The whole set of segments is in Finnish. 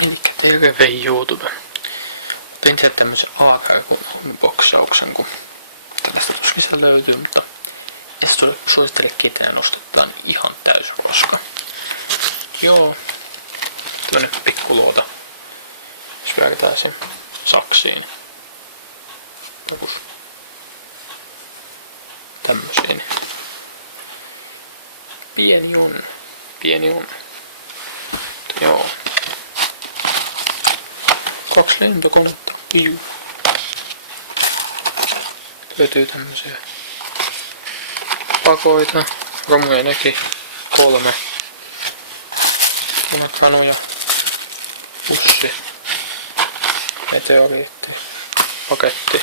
Elikkä terve YouTube. Tein sieltä tämmösen AR-boksauksen, kun tällaista tuskin siellä löytyy, mutta ja se suosittele ketään ostettaan ihan täys roska. Joo, tämmönen pikkuluota. Jos vääritään sen saksiin. Lopussa. Tämmösiin. Pieni on. Mutta joo. 2 lentokonetta. Juu. Löytyy tämmösiä pakoita. Romuja nekin. 3. Punakanuja. Pussi. Meteoriitti. Paketti.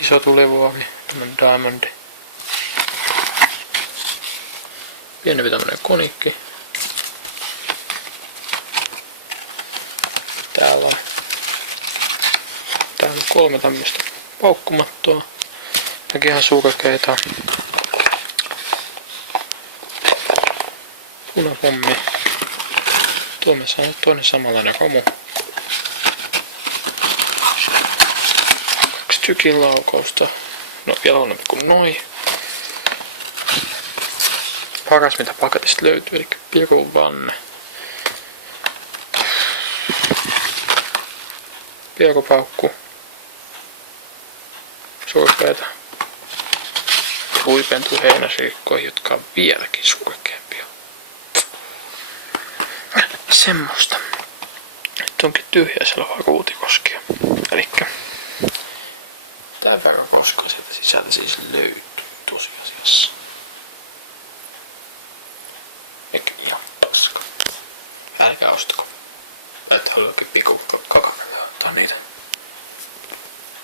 Iso tulivuori. Tämmönen diamondi. Pienempi tämmönen konikki. Täällä on 3 tämmöistä paukkumattoa. Näkin ihan surkeita. Punapommi. Tuomessa on toinen samanlainen romu. 2 tykin laukausta. No vielä on kuin noin. Paras mitä paketista löytyy, eli pirun vanne. Pierupaukku. Surkeita. Ja huipentuu heinäsiikkoja, jotka on vieläkin surkeampia. Semmosta. Nyt onkin tyhjä selvä ruutikoskia. Elikkä tää väräkoska sieltä sisältä siis löytyy tosiasiassa. Eikä ihan paska. Älkää ostako. Et halua pikku kakaroja ottaa niitä.